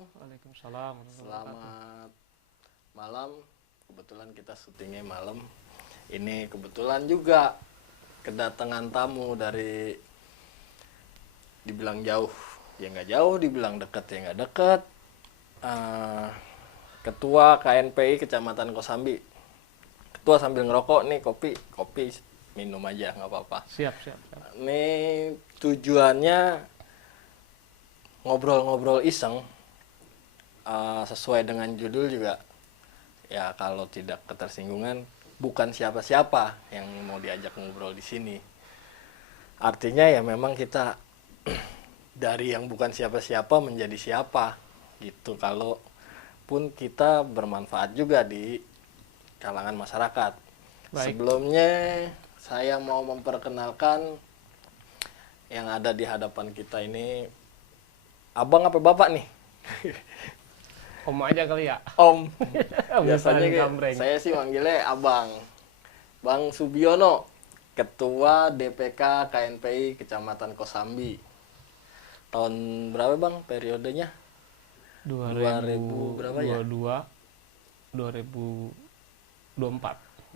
Waalaikumsalam warahmatullahi wabarakatuh. Selamat malam. Kebetulan kita syutingnya malam. Ini kebetulan juga kedatangan tamu dari dibilang jauh, ya nggak jauh, dibilang dekat ya nggak dekat. Ketua KNPI Kecamatan Kosambi. Ketua sambil ngerokok nih, kopi minum aja nggak apa-apa. Siap. Ini tujuannya ngobrol-ngobrol iseng, sesuai dengan judul juga. Ya kalau tidak ketersinggungan, bukan siapa-siapa yang mau diajak ngobrol di sini. Artinya ya memang kita dari yang bukan siapa-siapa menjadi siapa gitu. Kalau pun kita bermanfaat juga di kalangan masyarakat. Baik. Sebelumnya saya mau memperkenalkan yang ada di hadapan kita ini. Abang apa bapak nih? Om aja kali ya. Om. Biasanya Biasanya saya sih manggilnya abang. Bang Subiono, Ketua DPK KNPI Kecamatan Kosambi. Tahun berapa bang periodenya? 2000 berapa ya? 2024.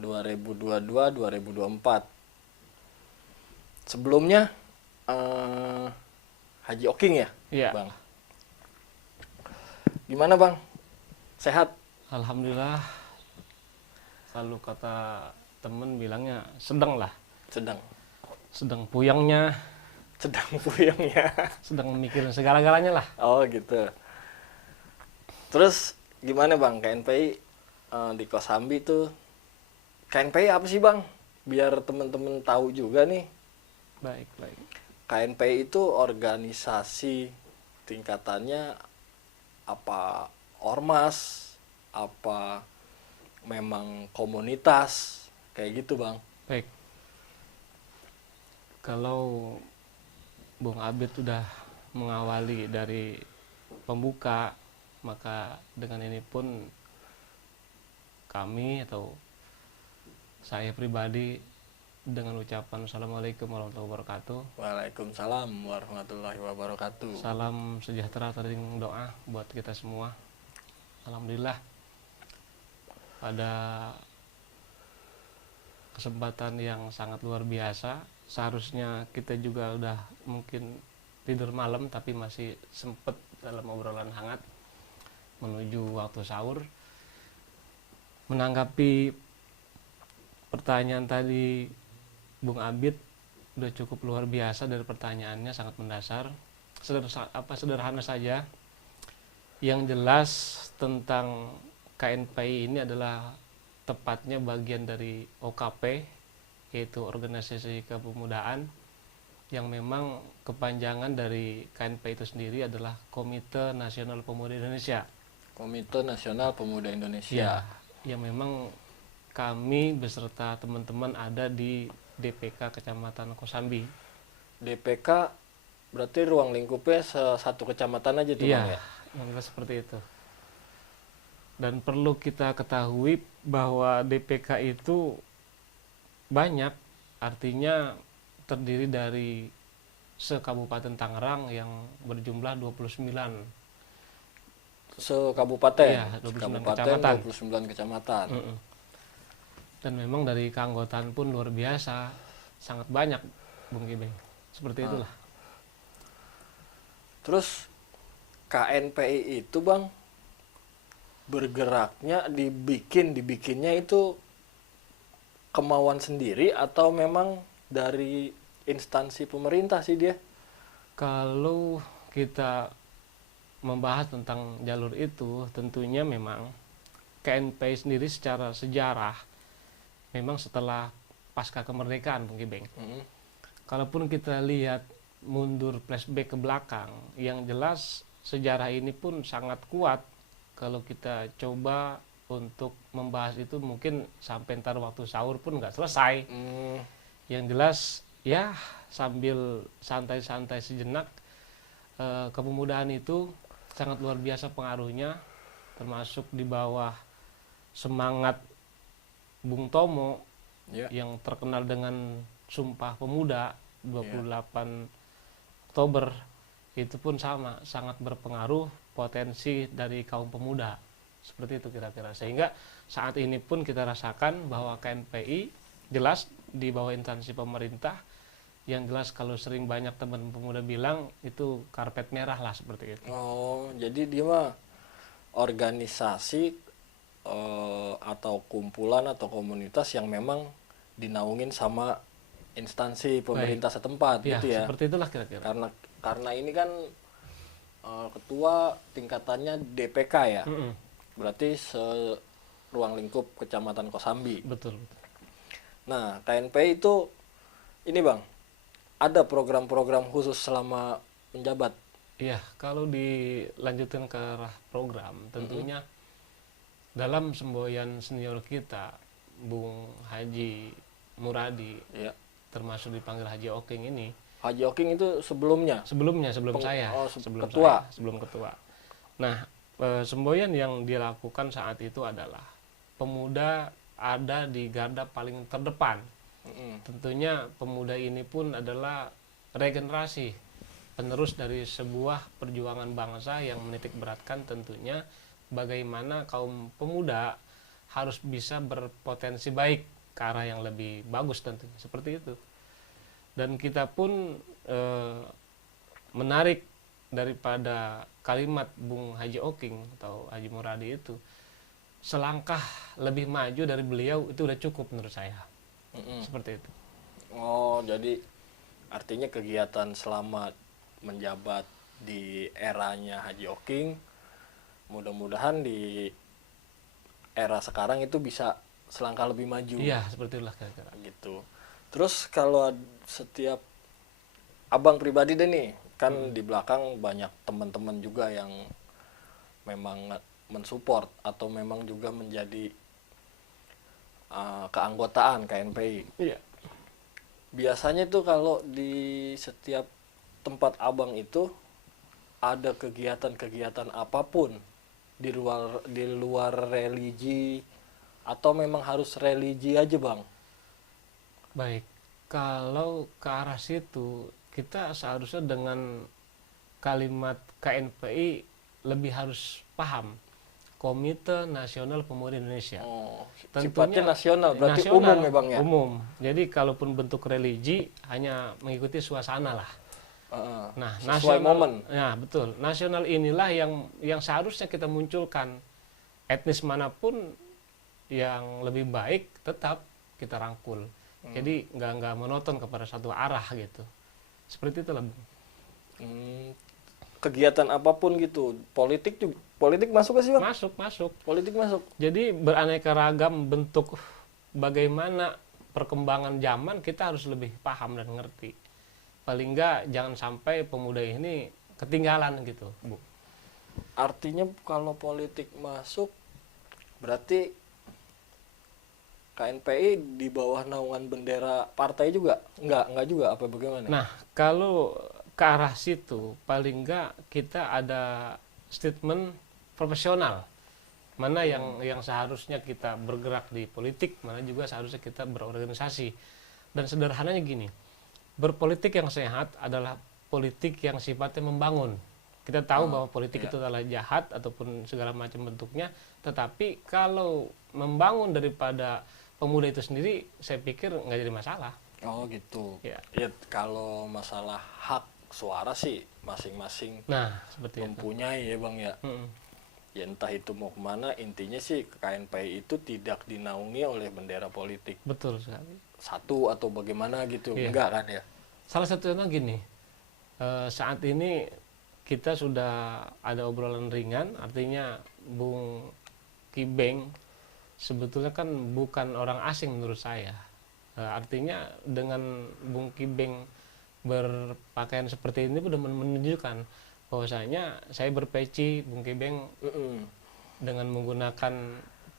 2022-2024. Sebelumnya Haji Oking ya, Iya. bang. Gimana bang? Sehat? Alhamdulillah. Selalu kata temen bilangnya sedang lah. Sedang puyangnya, Sedang puyeng ya. sedang mikirin segala-galanya lah. Oh gitu. Terus gimana bang KNPI di Kosambi tuh? KNPI apa sih bang? Biar temen-temen tahu juga nih. Baik. KNPI itu organisasi tingkatannya apa, ormas, apa memang komunitas kayak gitu bang? Baik. Kalau Bung Abid sudah mengawali dari pembuka, maka dengan ini pun kami atau saya pribadi dengan ucapan Assalamualaikum warahmatullahi wabarakatuh. Waalaikumsalam warahmatullahi wabarakatuh. Salam sejahtera tering doa buat kita semua. Alhamdulillah pada kesempatan yang sangat luar biasa. Seharusnya kita juga udah mungkin tidur malam, tapi masih sempet dalam obrolan hangat menuju waktu sahur. Menanggapi pertanyaan tadi Bung Abid, udah cukup luar biasa dari pertanyaannya, sangat mendasar. Sederhana saja. Yang jelas tentang KNPI ini adalah tepatnya bagian dari OKP, yaitu Organisasi Kepemudaan, yang memang kepanjangan dari KNPI itu sendiri adalah Komite Nasional Pemuda Indonesia. Komite Nasional Pemuda Indonesia. Yang memang kami beserta teman-teman ada di DPK Kecamatan Kosambi. DPK berarti ruang lingkupnya satu kecamatan aja tuh bang ya? Yang seperti itu. Dan perlu kita ketahui bahwa DPK itu banyak, artinya terdiri dari se-Kabupaten Tangerang yang berjumlah 29. Sekabupaten? Iya, 29 Kabupaten, kecamatan. 29 kecamatan. Dan memang dari keanggotaan pun luar biasa, sangat banyak Bung Gibeng. Seperti itulah. Terus KNPI itu bang bergeraknya dibikinnya itu kemauan sendiri atau memang dari instansi pemerintah sih dia? Kalau kita membahas tentang jalur itu, tentunya memang KNPI sendiri secara sejarah memang setelah pasca kemerdekaan Bung Gibeng. Kalaupun kita lihat mundur flashback ke belakang, yang jelas sejarah ini pun sangat kuat. Kalau kita coba untuk membahas itu mungkin sampai ntar waktu sahur pun nggak selesai. Yang jelas ya sambil santai-santai sejenak, kepemudaan itu sangat luar biasa pengaruhnya, termasuk di bawah semangat Bung Tomo yang terkenal dengan Sumpah Pemuda 28 Oktober, itu pun sama, sangat berpengaruh potensi dari kaum pemuda. Seperti itu kira-kira. Sehingga saat ini pun kita rasakan bahwa KNPI jelas di bawah instansi pemerintah, yang jelas kalau sering banyak teman pemuda bilang itu karpet merah lah, seperti itu. Oh, jadi dia mah organisasi atau kumpulan atau komunitas yang memang dinaungin sama instansi pemerintah setempat Ya, gitu ya. seperti itulah kira-kira. Karena ini kan ketua tingkatannya DPK ya. Mm-mm. Berarti ruang lingkup Kecamatan Kosambi. Betul, betul. Nah, KNPI itu ini Bang, ada program-program khusus selama menjabat. Iya, kalau dilanjutkan ke arah program, tentunya dalam semboyan senior kita, Bung Haji Muradi, Ya. termasuk dipanggil Haji Oking ini, Haji Oking itu sebelum saya, sebelum ketua. saya, sebelum ketua. Nah, semboyan yang dilakukan saat itu adalah pemuda ada di garda paling terdepan. Tentunya pemuda ini pun adalah regenerasi, penerus dari sebuah perjuangan bangsa yang menitik beratkan tentunya bagaimana kaum pemuda harus bisa berpotensi baik ke arah yang lebih bagus, tentunya seperti itu. Dan kita pun menarik daripada kalimat Bung Haji Oking atau Haji Muradi itu, selangkah lebih maju dari beliau itu udah cukup menurut saya. Seperti itu. Oh, jadi artinya kegiatan selama menjabat di eranya Haji Oking, mudah-mudahan di era sekarang itu bisa selangkah lebih maju. Iya, seperti itulah kira-kira. Gitu. Terus kalau setiap abang pribadi deh nih, kan di belakang banyak teman-teman juga yang memang mensupport atau memang juga menjadi keanggotaan KNPI. Iya. Biasanya tuh kalau di setiap tempat abang itu ada kegiatan-kegiatan apapun di luar religi, atau memang harus religi aja Bang? Baik, kalau ke arah situ kita seharusnya dengan kalimat KNPI lebih harus paham Komite Nasional Pemuda Indonesia. Oh, Tentunya sifatnya nasional, berarti nasional, umum ya Bang ya? Umum. Jadi kalaupun bentuk religi hanya mengikuti suasana lah. Nah, sesuai momen. Nah, betul. Nasional inilah yang seharusnya kita munculkan. Etnis manapun yang lebih baik tetap kita rangkul. Jadi nggak monoton kepada satu arah gitu. Seperti itulah. Kegiatan apapun gitu, politik masuk gak sih Bang? Masuk. Politik masuk. Jadi beraneka ragam bentuk bagaimana perkembangan zaman kita harus lebih paham dan ngerti. Paling nggak jangan sampai pemuda ini ketinggalan gitu, Bu. Artinya kalau politik masuk berarti KNPI di bawah naungan bendera partai juga? Enggak juga, apa bagaimana? Nah, kalau ke arah situ paling nggak kita ada statement profesional. Mana yang seharusnya kita bergerak di politik, mana juga seharusnya kita berorganisasi. Dan sederhananya gini, berpolitik yang sehat adalah politik yang sifatnya membangun. Kita tahu bahwa politik itu adalah jahat ataupun segala macam bentuknya, tetapi kalau membangun daripada pemuda itu sendiri, saya pikir nggak jadi masalah. Oh gitu. Ya. Ya, kalau masalah hak suara sih masing-masing Seperti mempunyai ya Bang ya. Ya entah itu mau kemana, intinya sih KNPI itu tidak dinaungi oleh bendera politik. Betul sekali. Satu atau bagaimana gitu, enggak kan ya? Salah satunya gini, saat ini kita sudah ada obrolan ringan, artinya Bung Kibeng sebetulnya kan bukan orang asing menurut saya. Artinya dengan Bung Kibeng berpakaian seperti ini sudah menunjukkan bahwasanya saya berpeci Bung Kibeng dengan menggunakan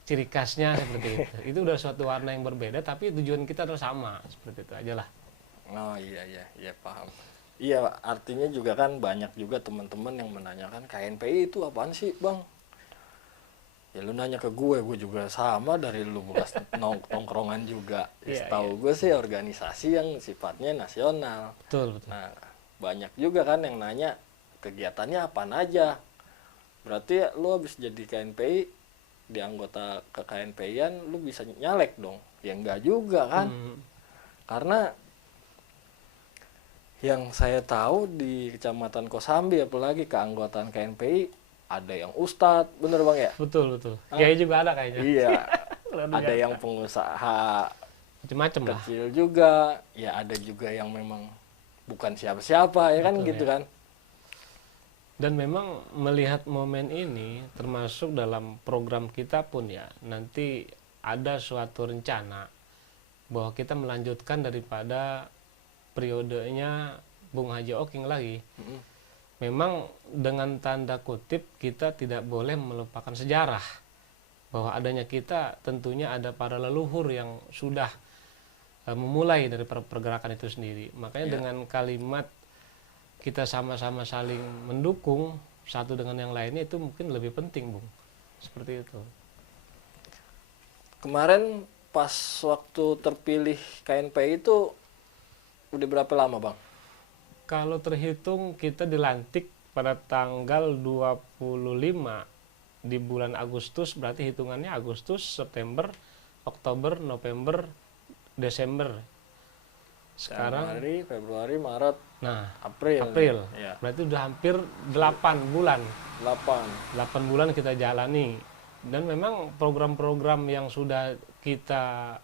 ciri khasnya seperti itu. Itu udah suatu warna yang berbeda, tapi tujuan kita adalah sama, seperti itu aja lah. Oh iya paham. Iya, artinya juga kan banyak juga teman-teman yang menanyakan KNPI itu apaan sih Bang? Ya lu nanya ke gue juga sama, dari lu bekas nongkrongan juga. Tahu gue sih organisasi yang sifatnya nasional. Betul. Nah, banyak juga kan yang nanya kegiatannya apaan aja. Berarti ya, lu habis jadi KNPI, di anggota ke KNPI-an lu bisa nyalek dong. Ya enggak juga kan. Karena yang saya tahu di Kecamatan Kosambi, apalagi keanggotaan KNPI, ada yang ustadz, bener Bang ya? Betul. Kiai juga ada kayaknya. Iya. Luar Ada biasa. yang pengusaha Macem-macem lah. kecil juga, ya ada juga yang memang bukan siapa-siapa, ya kan Betul, gitu ya. kan. Dan memang melihat momen ini termasuk dalam program kita pun ya, nanti ada suatu rencana bahwa kita melanjutkan daripada periodenya Bung Haji Oking lagi. Memang dengan tanda kutip kita tidak boleh melupakan sejarah, bahwa adanya kita tentunya ada para leluhur yang sudah memulai dari pergerakan itu sendiri. Makanya dengan kalimat kita sama-sama saling mendukung satu dengan yang lainnya, itu mungkin lebih penting, Bung. Seperti itu. Kemarin pas waktu terpilih KNPI itu udah berapa lama Bang? Kalau terhitung kita dilantik pada tanggal 25 di bulan Agustus, berarti hitungannya Agustus, September, Oktober, November, Desember. Sekarang Januari, Februari, Maret, nah, April. Ya, berarti udah hampir 8 bulan. 8. 8 bulan kita jalani. Dan memang program-program yang sudah kita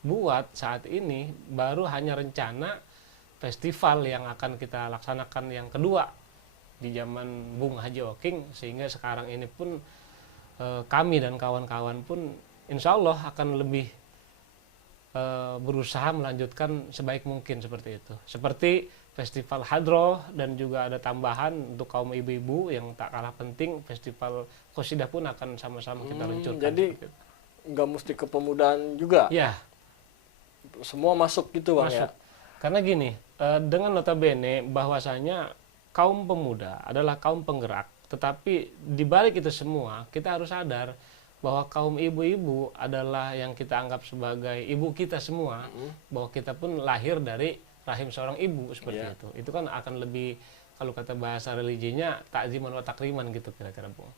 buat saat ini baru hanya rencana festival yang akan kita laksanakan yang kedua di zaman Bung Haji Oking, sehingga sekarang ini pun kami dan kawan-kawan pun insya Allah akan lebih berusaha melanjutkan sebaik mungkin seperti itu. Seperti Festival Hadroh, dan juga ada tambahan untuk kaum ibu-ibu yang tak kalah penting, Festival Qosidah pun akan sama-sama kita luncurkan. Jadi nggak mesti kepemudaan juga? Ya, Semua masuk gitu Bang masuk. ya? Karena gini, dengan notabene bahwasanya kaum pemuda adalah kaum penggerak, tetapi di balik itu semua kita harus sadar bahwa kaum ibu-ibu adalah yang kita anggap sebagai ibu kita semua, bahwa kita pun lahir dari rahim seorang ibu seperti itu. Itu kan akan lebih, kalau kata bahasa religinya, takziman wa takriman gitu kira-kira, Bung.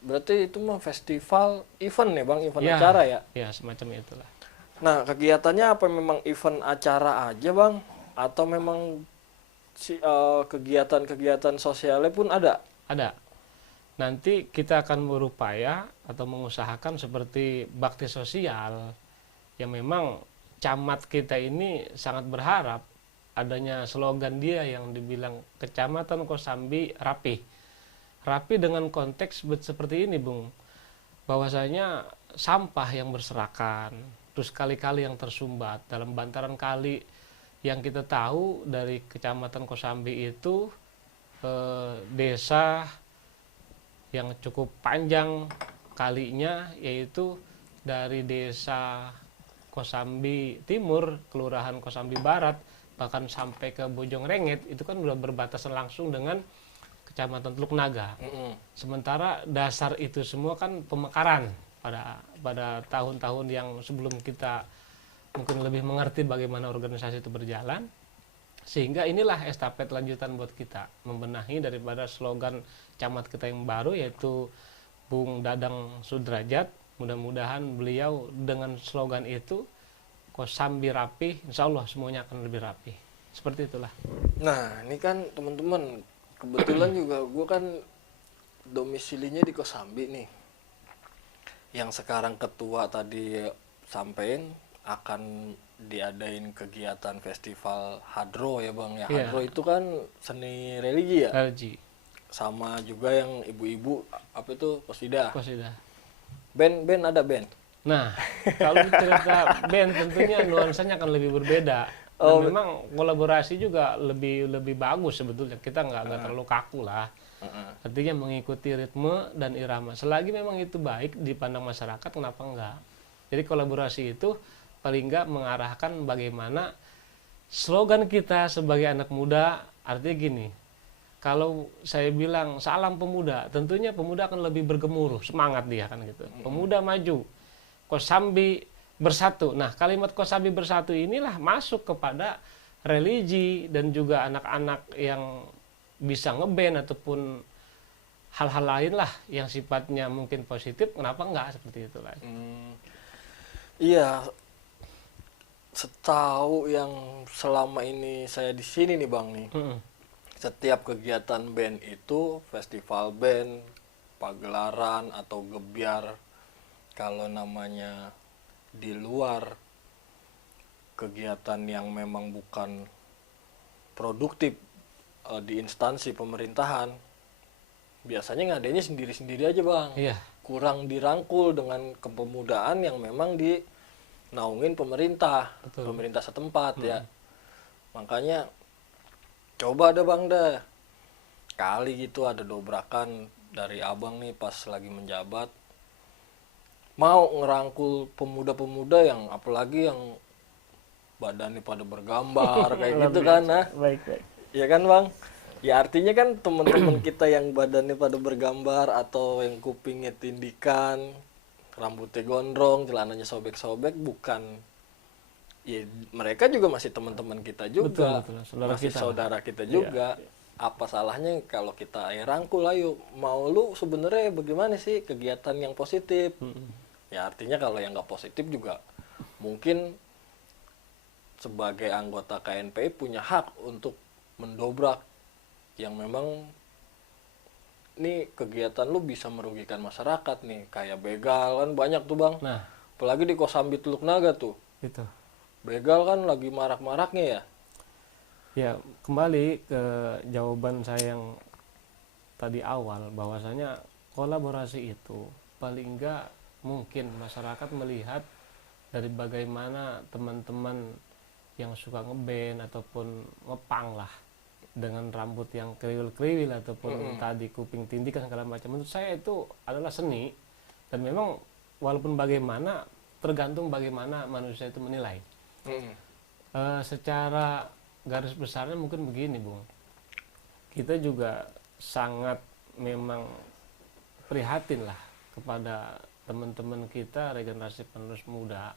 Berarti itu mah festival event ya Bang, event acara ya? Ya, semacam itulah. Nah, kegiatannya apa, memang event acara aja Bang? Atau memang kegiatan-kegiatan sosialnya pun ada? Ada. Nanti kita akan berupaya atau mengusahakan seperti bakti sosial, yang memang camat kita ini sangat berharap adanya slogan dia yang dibilang Kecamatan Kosambi Rapih. Rapih dengan konteks seperti ini, Bung. Bahwasanya sampah yang berserakan, terus kali-kali yang tersumbat dalam bantaran kali yang kita tahu dari Kecamatan Kosambi itu desa yang cukup panjang kalinya, yaitu dari desa Kosambi Timur, Kelurahan Kosambi Barat, bahkan sampai ke Bojongrenget, itu kan udah berbatasan langsung dengan Kecamatan Teluk Naga. Sementara dasar itu semua kan pemekaran pada tahun-tahun yang sebelum kita mungkin lebih mengerti bagaimana organisasi itu berjalan. Sehingga inilah estafet lanjutan buat kita, membenahi daripada slogan camat kita yang baru, yaitu Bung Dadang Sudrajat. Mudah-mudahan beliau dengan slogan itu, Kosambi Rapih, insya Allah semuanya akan lebih rapih. Seperti itulah. Nah, ini kan teman-teman, kebetulan juga gue kan domisilinya di Kosambi nih. Yang sekarang ketua tadi sampein akan diadain kegiatan festival Hadroh ya Bang ya. Hadroh itu kan seni religi ya? Religi. Sama juga yang ibu-ibu, apa itu, Qosidah. Qosidah. Band ada band? Nah, kalau cerita band tentunya nuansanya akan lebih berbeda. Dan memang kolaborasi juga lebih bagus sebetulnya. Kita nggak terlalu kaku lah. Artinya mengikuti ritme dan irama. Selagi memang itu baik dipandang masyarakat, kenapa enggak? Jadi kolaborasi itu paling nggak mengarahkan bagaimana slogan kita sebagai anak muda. Artinya gini, kalau saya bilang salam pemuda, tentunya pemuda akan lebih bergemuruh, semangat dia kan gitu. Pemuda maju, Kosambi bersatu. Nah, kalimat Kosambi bersatu inilah masuk kepada religi dan juga anak-anak yang bisa ngeband ataupun hal-hal lain lah yang sifatnya mungkin positif, kenapa enggak seperti itu lah. Iya, setahu yang selama ini saya di sini nih Bang nih, setiap kegiatan band itu, festival band, pagelaran atau gebyar, kalau namanya di luar kegiatan yang memang bukan produktif di instansi pemerintahan, biasanya ngadainnya sendiri-sendiri aja Bang. Iya. Kurang dirangkul dengan kepemudaan yang memang dinaungin pemerintah, Betul. pemerintah setempat ya. Makanya coba ada Bang dah, kali gitu ada dobrakan dari abang nih pas lagi menjabat, mau ngerangkul pemuda-pemuda yang apalagi yang badannya pada bergambar kayak gitu kan, nah Baik. ya kan Bang, ya artinya kan teman-teman kita yang badannya pada bergambar atau yang kupingnya tindikan, rambutnya gondrong, celananya sobek-sobek, bukan ya, mereka juga masih teman-teman kita juga, Betul. Saudara masih kita lah. saudara kita juga. Apa salahnya kalau kita rangkul, ayo mau lu sebenarnya bagaimana sih kegiatan yang positif. Ya artinya kalau yang nggak positif juga mungkin sebagai anggota KNPI punya hak untuk mendobrak yang memang nih kegiatan lu bisa merugikan masyarakat nih, kayak begal kan banyak tuh Bang. Nah, Apalagi di Kosambi Teluk Naga tuh, itu. begal kan lagi marak-maraknya ya. Ya, kembali ke jawaban saya yang tadi awal, bahwasanya kolaborasi itu paling enggak mungkin masyarakat melihat dari bagaimana teman-teman yang suka ngeband ataupun ngepang lah dengan rambut yang kriwil-kriwil ataupun tadi kuping tindikan segala macam, menurut saya itu adalah seni, dan memang walaupun bagaimana tergantung bagaimana manusia itu menilai. Secara garis besarnya mungkin begini Bung, kita juga sangat memang prihatin lah kepada teman-teman kita regenerasi penerus muda.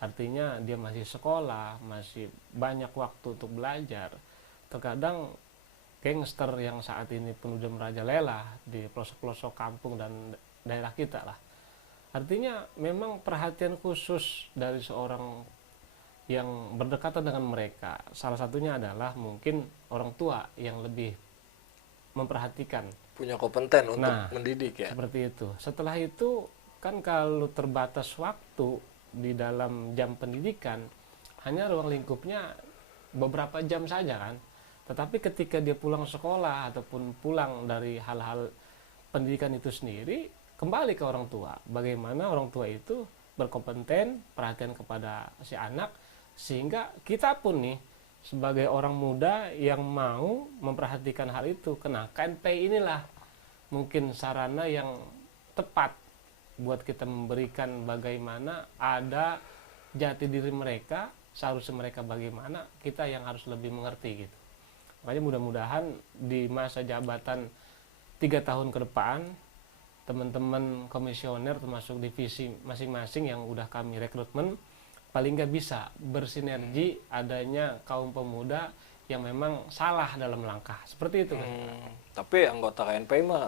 Artinya dia masih sekolah, masih banyak waktu untuk belajar. Terkadang gangster yang saat ini pun udah merajalela di pelosok-pelosok kampung dan daerah kita lah. Artinya memang perhatian khusus dari seorang yang berdekatan dengan mereka, salah satunya adalah mungkin orang tua yang lebih memperhatikan, Punya kompeten untuk Nah, mendidik ya. seperti itu. Setelah itu kan kalau terbatas waktu di dalam jam pendidikan, hanya ruang lingkupnya beberapa jam saja kan. Tetapi ketika dia pulang sekolah ataupun pulang dari hal-hal pendidikan itu sendiri, kembali ke orang tua. Bagaimana orang tua itu berkompeten, perhatian kepada si anak, sehingga kita pun nih sebagai orang muda yang mau memperhatikan hal itu, kena KNPI inilah mungkin sarana yang tepat buat kita memberikan bagaimana ada jati diri mereka, seharusnya mereka bagaimana, kita yang harus lebih mengerti gitu. Makanya mudah-mudahan di masa jabatan 3 tahun ke depan, teman-teman komisioner termasuk divisi masing-masing yang udah kami rekrutmen, paling nggak bisa bersinergi adanya kaum pemuda yang memang salah dalam langkah seperti itu kan. Tapi anggota KNPI mah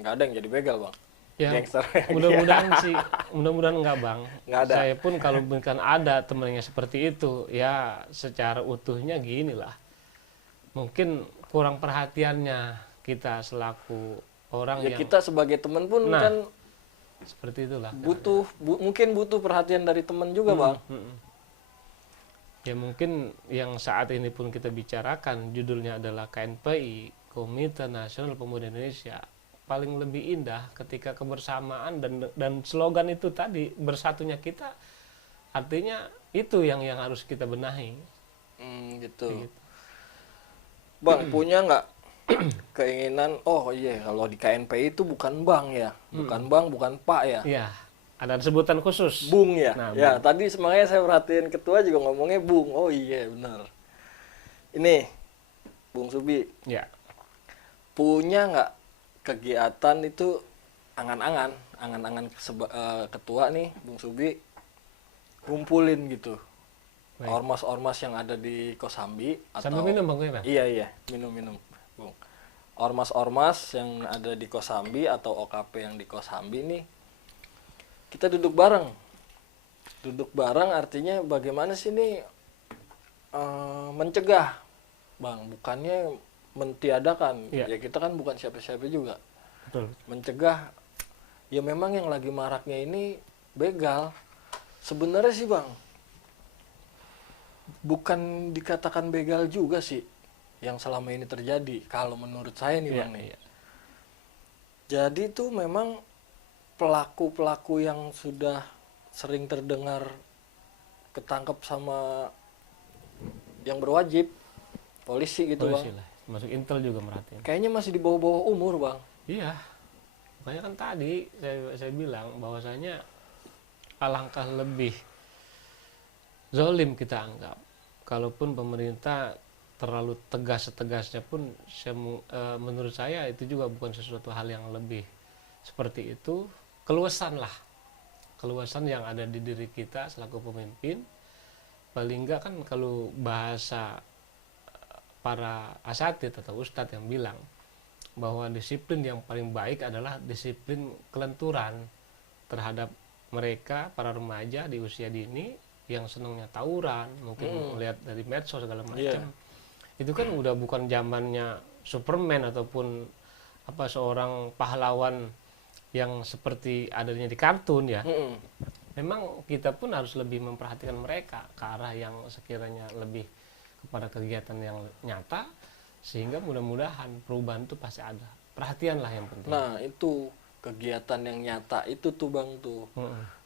nggak ada yang jadi begal Bang. Ya, Gangster. mudah-mudahan sih, mudah-mudahan enggak Bang. Nggak ada. Saya pun kalau bukan ada temannya seperti itu, ya secara utuhnya gini lah. Mungkin kurang perhatiannya kita selaku orang Ya yang kita sebagai teman pun Nah, kan seperti itulah. mungkin butuh perhatian dari teman juga Bang. Ya mungkin yang saat ini pun kita bicarakan judulnya adalah KNPI, Komite Nasional Pemuda Indonesia. Paling lebih indah ketika kebersamaan dan slogan itu tadi, bersatunya kita, artinya itu yang harus kita benahi. Gitu. Bang, punya nggak keinginan, oh iya kalau di KNPI itu bukan Bang ya, bukan Bang, bukan Pak ya, Iya, ada sebutan khusus. Bung ya. Nah, Ya, tadi semuanya saya perhatiin ketua juga ngomongnya Bung. Oh iya, benar. Ini Bung Subi Ya, punya nggak kegiatan itu angan-angan ketua nih Bung Subi kumpulin gitu Baik. ormas-ormas yang ada di Kosambi sambil minum Bang Gue, Bang. Iya minum Bung. ormas-ormas yang ada di Kosambi atau OKP yang di Kosambi nih, kita duduk bareng. Duduk bareng artinya bagaimana sih nih mencegah, Bang, bukannya mentiadakan. Iya. Ya kita kan bukan siapa-siapa juga. Betul. Mencegah, ya memang yang lagi maraknya ini begal. Sebenarnya sih, Bang, bukan dikatakan begal juga sih yang selama ini terjadi kalau menurut saya nih, Iya, Bang nih. iya. Jadi tuh memang pelaku-pelaku yang sudah sering terdengar ketangkep sama yang berwajib, polisi gitu, Polisi Bang, lah, masuk intel juga merhatiin. kayaknya masih di bawah-bawah umur, Bang. Iya, makanya kan tadi saya bilang bahwasanya alangkah lebih zolim kita anggap kalaupun pemerintah terlalu tegas-tegasnya pun menurut saya itu juga bukan sesuatu hal yang lebih seperti itu. Keluasan yang ada di diri kita selaku pemimpin, paling enggak kan kalau bahasa para asatid atau ustadz yang bilang bahwa disiplin yang paling baik adalah disiplin kelenturan terhadap mereka, para remaja di usia dini yang senangnya tawuran, mungkin melihat dari medsos segala macam. Iya. Itu kan udah bukan zamannya Superman ataupun seorang pahlawan yang seperti adanya di kartun ya. Memang kita pun harus lebih memperhatikan mereka ke arah yang sekiranya lebih kepada kegiatan yang nyata, sehingga mudah-mudahan perubahan itu pasti ada. Perhatianlah yang penting. Nah, itu kegiatan yang nyata itu tuh, Bang, tuh.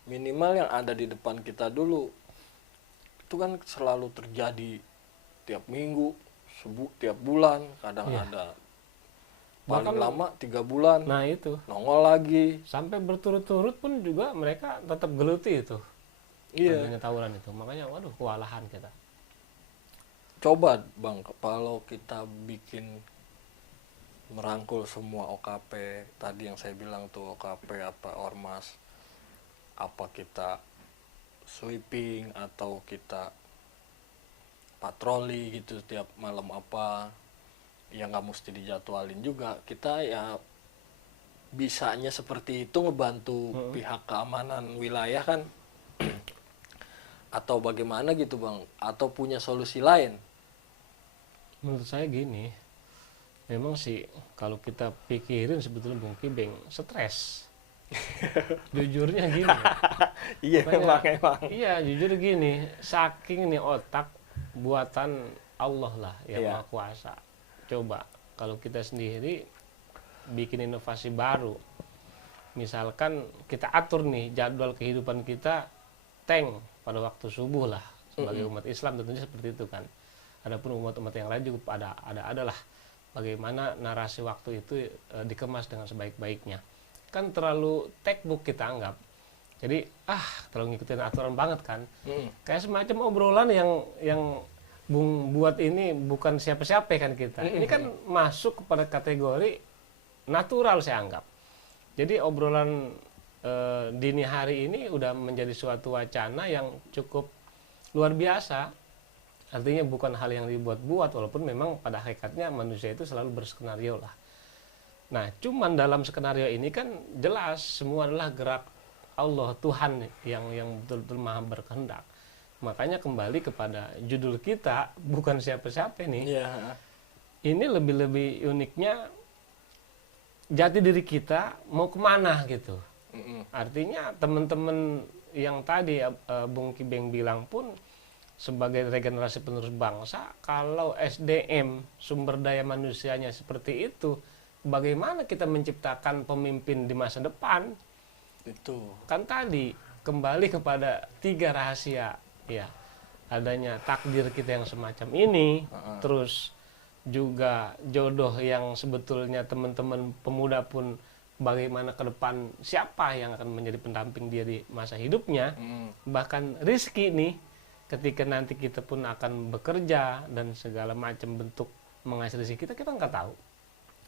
Minimal yang ada di depan kita dulu. Itu kan selalu terjadi tiap minggu, tiap bulan, kadang ada paling lama 3 bulan. Nah itu Nongol lagi. sampai berturut-turut pun juga mereka tetap geluti itu. Iya. Adanya tawuran itu. Makanya waduh kewalahan kita. Coba, Bang, kalau kita bikin merangkul semua OKP tadi yang saya bilang tuh, OKP apa ormas, apa kita sweeping atau kita patroli gitu tiap malam apa, ya nggak mesti dijadwalin juga, kita ya bisanya seperti itu ngebantu pihak keamanan wilayah kan. Atau bagaimana gitu, Bang, atau punya solusi lain? Menurut saya gini, memang sih kalau kita pikirin sebetulnya Bung Kibeng stres. Jujurnya gini. Iya, emang. Iya, jujur gini, saking nih otak buatan Allah lah yang Iya. Maha Kuasa. Coba kalau kita sendiri bikin inovasi baru, misalkan kita atur nih jadwal kehidupan kita tank pada waktu subuh lah, sebagai umat Islam tentunya seperti itu kan. Adapun umat-umat yang lain juga adalah bagaimana narasi waktu itu dikemas dengan sebaik-baiknya. Kan terlalu textbook kita anggap. Jadi terlalu ngikutin aturan banget kan. Kayak semacam obrolan yang Bung buat ini bukan siapa-siapa kan kita. Ini kan masuk kepada kategori natural saya anggap. Jadi obrolan dini hari ini udah menjadi suatu wacana yang cukup luar biasa. Artinya bukan hal yang dibuat-buat, walaupun memang pada hakikatnya manusia itu selalu berskenario lah. Nah, cuman dalam skenario ini kan jelas semua adalah gerak Allah, Tuhan yang betul-betul maha berkehendak. Makanya kembali kepada judul kita, bukan siapa-siapa nih. Iya. Ini lebih-lebih uniknya jati diri kita mau kemana gitu. Artinya teman-teman yang tadi Bung Kibeng bilang pun sebagai regenerasi penerus bangsa, kalau SDM sumber daya manusianya seperti itu, bagaimana kita menciptakan pemimpin di masa depan? Itu Kan tadi kembali kepada 3 rahasia ya, adanya takdir kita yang semacam ini, terus juga jodoh yang sebetulnya teman-teman pemuda pun bagaimana ke depan siapa yang akan menjadi pendamping dia di masa hidupnya, bahkan rezeki nih ketika nanti kita pun akan bekerja dan segala macam bentuk menghasilkan rezeki kita nggak tahu.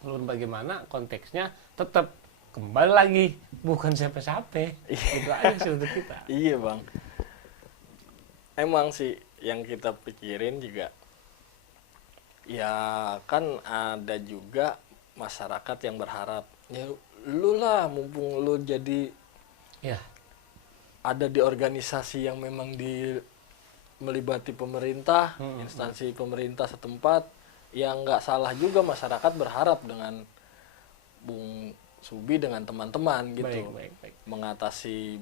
Lalu bagaimana konteksnya tetap kembali lagi bukan siapa-siapa. Itu aja sih untuk kita. iya, Bang. Emang sih yang kita pikirin juga ya kan ada juga masyarakat yang berharap ya lu lah, mumpung lu jadi Ya, ada di organisasi yang memang melibati pemerintah, Hmm, instansi pemerintah setempat, yang nggak salah juga masyarakat berharap dengan Bung Subi dengan teman-teman gitu baik. mengatasi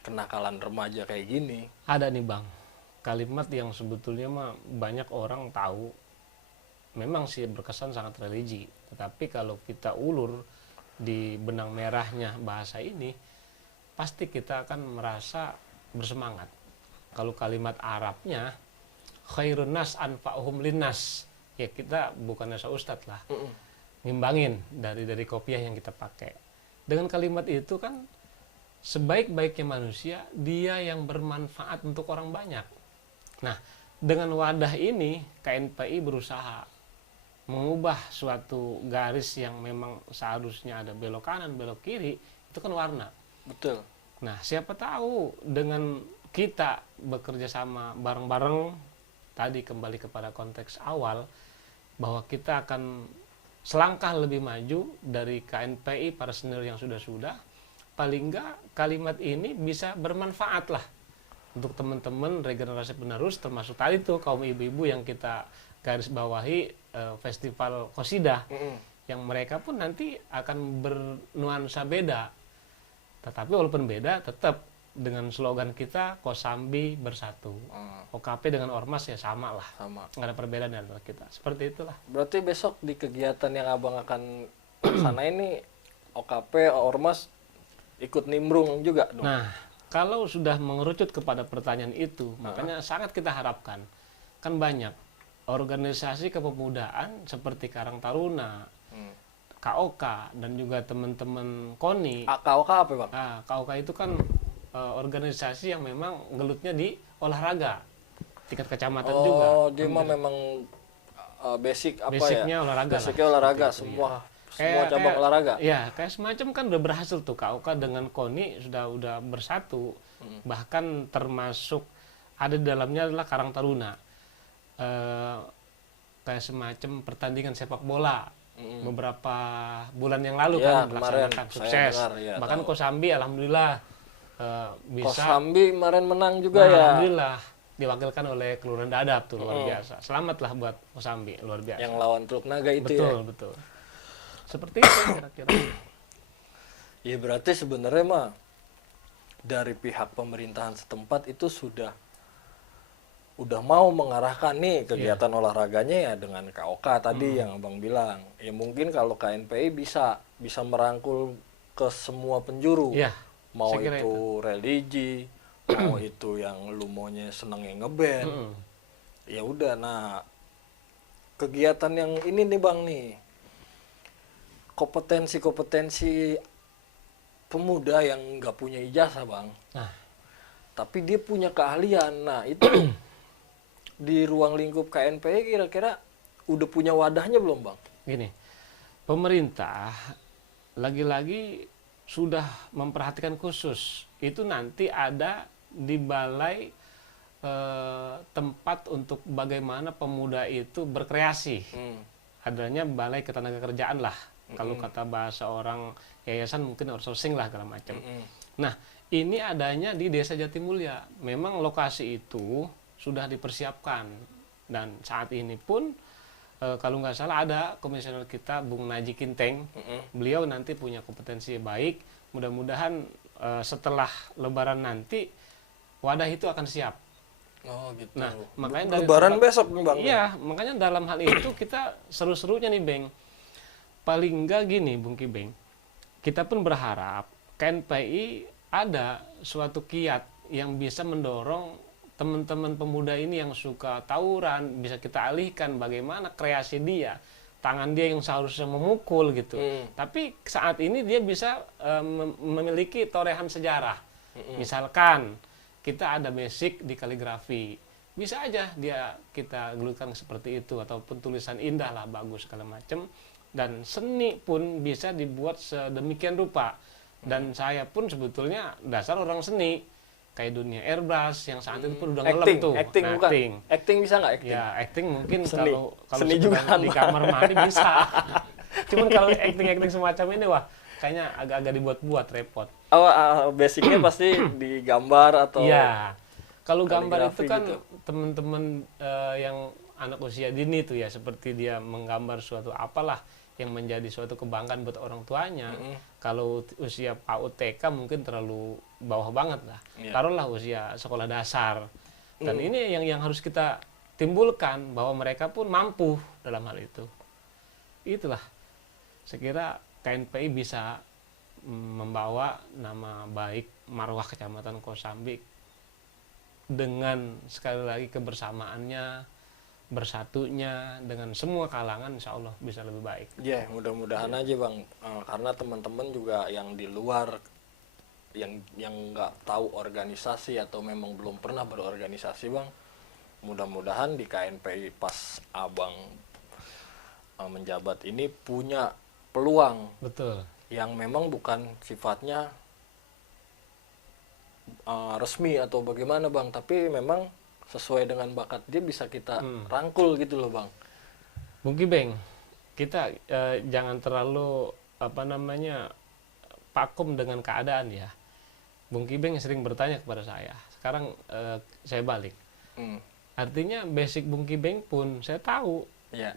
kenakalan remaja kayak gini. Ada nih Bang, kalimat yang sebetulnya mah banyak orang tahu, memang sih berkesan sangat religi. Tetapi kalau kita ulur di benang merahnya bahasa ini, pasti kita akan merasa bersemangat. Kalau kalimat Arabnya, khairun nas anfa'uhum linnas, ya kita bukan asa ustadz lah, ngimbangin dari kopiah yang kita pakai. Dengan kalimat itu kan sebaik-baiknya manusia dia yang bermanfaat untuk orang banyak. Nah, dengan wadah ini KNPI berusaha mengubah suatu garis yang memang seharusnya ada belok kanan, belok kiri, itu kan warna. Betul. Nah, siapa tahu dengan kita bekerja sama bareng-bareng, tadi kembali kepada konteks awal, bahwa kita akan selangkah lebih maju dari KNPI para senior yang sudah-sudah, paling enggak kalimat ini bisa bermanfaat lah untuk teman-teman regenerasi penerus, termasuk tadi tuh kaum ibu-ibu yang kita garis bawahi festival Qosidah, yang mereka pun nanti akan bernuansa beda, tetapi walaupun beda tetap dengan slogan kita Kosambi bersatu. OKP dengan Ormas ya sama lah, nggak ada perbedaan antara kita, seperti itulah. Berarti besok di kegiatan yang abang akan sana ini OKP Ormas ikut nimbrung juga dong? Nah, kalau sudah mengerucut kepada pertanyaan itu, makanya sangat kita harapkan, kan banyak organisasi kepemudaan seperti Karang Taruna, KOK, dan juga teman-teman KONI. KOK apa bang? Nah, KOK itu kan organisasi yang memang gelutnya di olahraga, tingkat kecamatan juga. Oh, dia mah memang basicnya olahraga. Basicnya olahraga, semua cabang olahraga. Ya, kayak semacam kan udah berhasil tuh KOK dengan KONI sudah bersatu. Bahkan termasuk ada di dalamnya adalah Karang Taruna. Kayak semacam pertandingan sepak bola. Beberapa bulan yang lalu kan dilaksanakan sukses. Bahkan Kosambi alhamdulillah bisa. Kosambi kemarin menang juga ya. Alhamdulillah diwakilkan oleh Kelurahan Dadap tuh, luar biasa. Selamatlah buat Kosambi, luar biasa. Yang lawan Teluk Naga itu betul. Seperti itu kira-kira. Ya berarti sebenarnya mah dari pihak pemerintahan setempat itu udah mau mengarahkan nih kegiatan olahraganya ya dengan KOK tadi yang abang bilang. Ya mungkin kalau KNPI bisa merangkul ke semua penjuru. Mau itu religi, mau itu yang lu maunya senengnya ngeband. Ya udah, nah kegiatan yang ini nih bang nih, kompetensi pemuda yang nggak punya ijazah bang, tapi dia punya keahlian. Nah itu di ruang lingkup KNPI kira-kira udah punya wadahnya belum bang? Gini, pemerintah lagi-lagi sudah memperhatikan khusus itu, nanti ada di balai tempat untuk bagaimana pemuda itu berkreasi. Adanya balai ketenagakerjaan lah, kalau kata bahasa orang yayasan mungkin outsourcing lah segala macam. Nah, ini adanya di Desa Jatimulya. Memang lokasi itu sudah dipersiapkan, dan saat ini pun kalau nggak salah ada komisioner kita Bung Naji Kinteng. Beliau nanti punya kompetensi baik. Mudah-mudahan setelah Lebaran nanti wadah itu akan siap. Oh gitu. Nah, makanya Lebaran besok nih bang. Iya, makanya dalam hal itu kita seru-serunya nih Beng. Paling nggak gini Bung Kibeng, kita pun berharap KNPI ada suatu kiat yang bisa mendorong teman-teman pemuda ini yang suka tawuran, bisa kita alihkan bagaimana kreasi dia, tangan dia yang seharusnya memukul gitu. Tapi saat ini dia bisa memiliki torehan sejarah. Misalkan kita ada basic di kaligrafi, bisa aja kita gelutkan seperti itu, ataupun tulisan indah lah, bagus segala macam. Dan seni pun bisa dibuat sedemikian rupa. Dan saya pun sebetulnya dasar orang seni. Kayak dunia airbrush yang saat itu pun udah ngelem tuh. Acting bisa nggak acting? Ya acting mungkin seni. kalau seni juga di kamar mandi bisa. Cuman kalau acting semacam ini wah kayaknya agak-agak dibuat-buat, repot. Basicnya pasti digambar atau Iya. Kalau gambar itu kaligrafi kan gitu. teman-teman yang anak usia dini tuh ya, seperti dia menggambar suatu apalah yang menjadi suatu kebanggaan buat orang tuanya. Kalau usia PAUD TK mungkin terlalu bawah banget lah. Iya. Taruhlah usia sekolah dasar. Dan ini yang harus kita timbulkan bahwa mereka pun mampu dalam hal itu. Itulah saya kira KNPI bisa membawa nama baik marwah Kecamatan Kosambi dengan sekali lagi kebersamaannya, bersatunya dengan semua kalangan, insya Allah bisa lebih baik. Ya, mudah-mudahan aja Bang. Karena teman-teman juga yang di luar yang nggak tahu organisasi atau memang belum pernah berorganisasi Bang, mudah-mudahan di KNPI pas Abang menjabat ini punya peluang Betul. yang memang bukan sifatnya resmi atau bagaimana Bang, tapi memang sesuai dengan bakat dia bisa kita rangkul gitu loh Bang. Bung Kibeng, kita jangan terlalu vakum dengan keadaan ya. Bung Kibeng sering bertanya kepada saya. Sekarang saya balik. Artinya basic Bung Kibeng pun saya tahu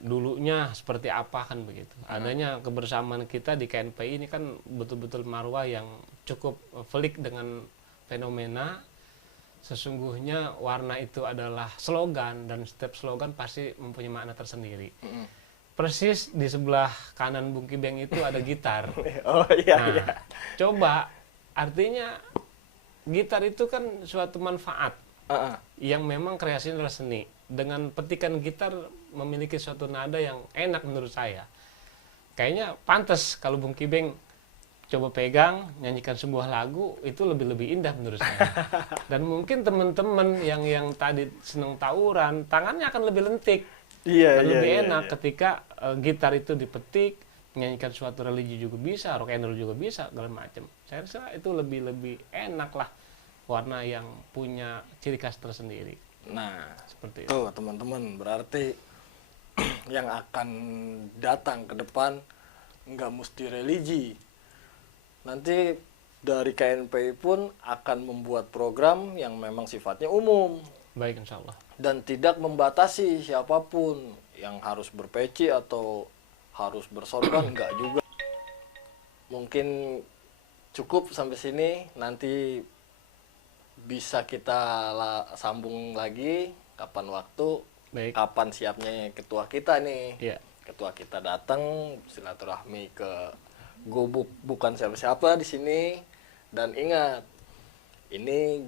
dulunya seperti apa kan begitu. Adanya kebersamaan kita di KNPI ini kan betul-betul marwah yang cukup pelik dengan fenomena. Sesungguhnya warna itu adalah slogan dan setiap slogan pasti mempunyai makna tersendiri. Persis di sebelah kanan Bung Kibeng itu ada gitar. Oh iya, Nah, iya. coba artinya gitar itu kan suatu manfaat yang memang kreasinya adalah seni. Dengan petikan gitar memiliki suatu nada yang enak menurut saya. Kayaknya pantas kalau Bung Kibeng coba pegang, nyanyikan sebuah lagu, itu lebih indah menurut saya. Dan mungkin teman-teman yang tadi senang tawuran, tangannya akan lebih lentik. Iya, Dan iya, lebih iya, enak iya. ketika gitar itu dipetik, menyanyikan suatu religi juga bisa, rock and roll juga bisa, segala macam. Saya rasa itu lebih enak lah, warna yang punya ciri khas tersendiri. Nah, Seperti itu. tuh teman-teman, berarti yang akan datang ke depan nggak mesti religi. Nanti dari KNPI pun akan membuat program yang memang sifatnya umum Baik, insya Allah. dan tidak membatasi siapapun yang harus berpeci atau harus bersorban, enggak juga. Mungkin cukup sampai sini, nanti bisa kita sambung lagi kapan waktu, Baik. kapan siapnya ketua kita nih. Iya. Ketua kita datang silaturahmi ke gubuk bukan siapa-siapa di sini, dan ingat ini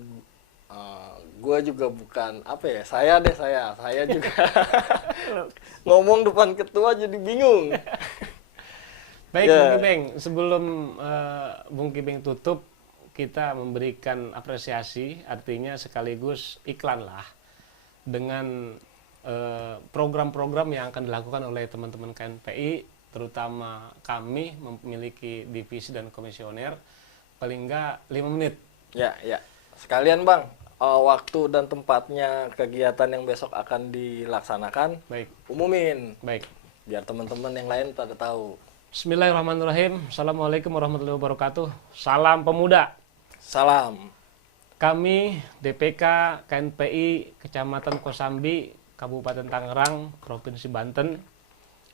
gue juga bukan saya juga ngomong depan ketua jadi bingung. Baik, Ya. Bung Kibeng, sebelum Bung Kibeng tutup, kita memberikan apresiasi, artinya sekaligus iklan lah dengan program-program yang akan dilakukan oleh teman-teman KNPI, terutama kami memiliki divisi dan komisioner, paling enggak 5 menit. Ya, ya. Sekalian Bang, waktu dan tempatnya kegiatan yang besok akan dilaksanakan, Baik, umumin baik. biar teman-teman yang lain pada tahu. Bismillahirrahmanirrahim. Assalamualaikum warahmatullahi wabarakatuh. Salam pemuda. Salam. Kami DPK KNPI Kecamatan Kosambi, Kabupaten Tangerang, Provinsi Banten,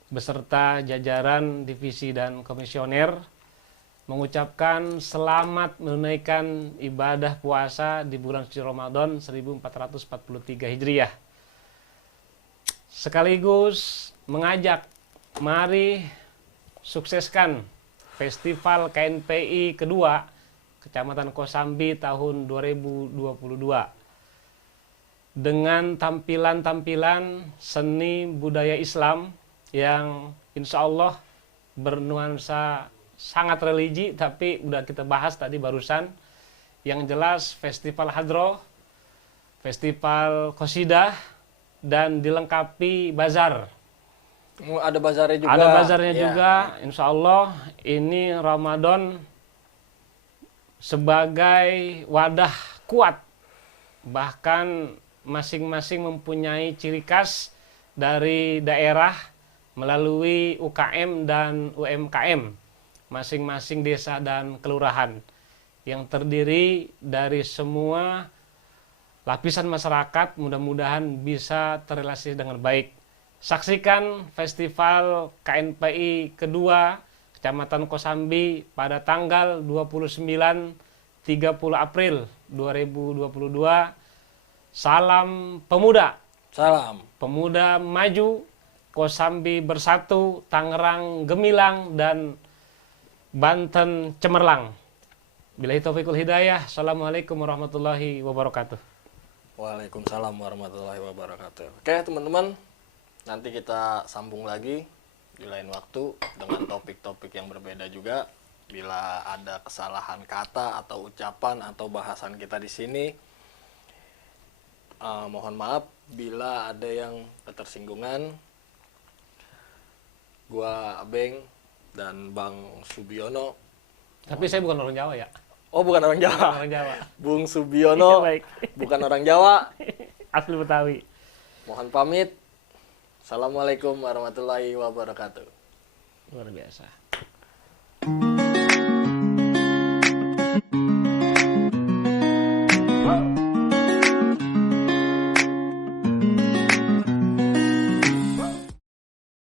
beserta jajaran divisi dan komisioner mengucapkan selamat menunaikan ibadah puasa di bulan suci Ramadan 1443 Hijriah. Sekaligus mengajak, mari sukseskan Festival KNPI kedua Kecamatan Kosambi tahun 2022 dengan tampilan-tampilan seni budaya Islam yang insya Allah bernuansa sangat religi, tapi udah kita bahas tadi barusan. Yang jelas festival hadroh, festival qasidah, dan dilengkapi bazar. Ada bazarnya juga. Ada bazarnya Ya. juga, insya Allah ini Ramadan sebagai wadah kuat. Bahkan masing-masing mempunyai ciri khas dari daerah melalui UKM dan UMKM masing-masing desa dan kelurahan yang terdiri dari semua lapisan masyarakat, mudah-mudahan bisa terrealisasi dengan baik. Saksikan festival KNPI kedua Kecamatan Kosambi pada tanggal 29-30 April 2022. Salam pemuda. Salam. Pemuda maju, Kosambi bersatu, Tangerang gemilang, dan Banten cemerlang. Billahi taufiqul hidayah. Assalamualaikum warahmatullahi wabarakatuh. Waalaikumsalam warahmatullahi wabarakatuh. Oke teman-teman, nanti kita sambung lagi di lain waktu dengan topik-topik yang berbeda juga. Bila ada kesalahan kata atau ucapan atau bahasan kita di sini, mohon maaf bila ada yang ketersinggungan. Gua Abeng dan Bang Subiono. Tapi saya bukan orang Jawa ya. Oh, bukan orang Jawa. Bukan orang Jawa. Bung Subiono Baik. bukan orang Jawa. Asli Betawi. Mohon pamit. Assalamualaikum warahmatullahi wabarakatuh. Luar biasa.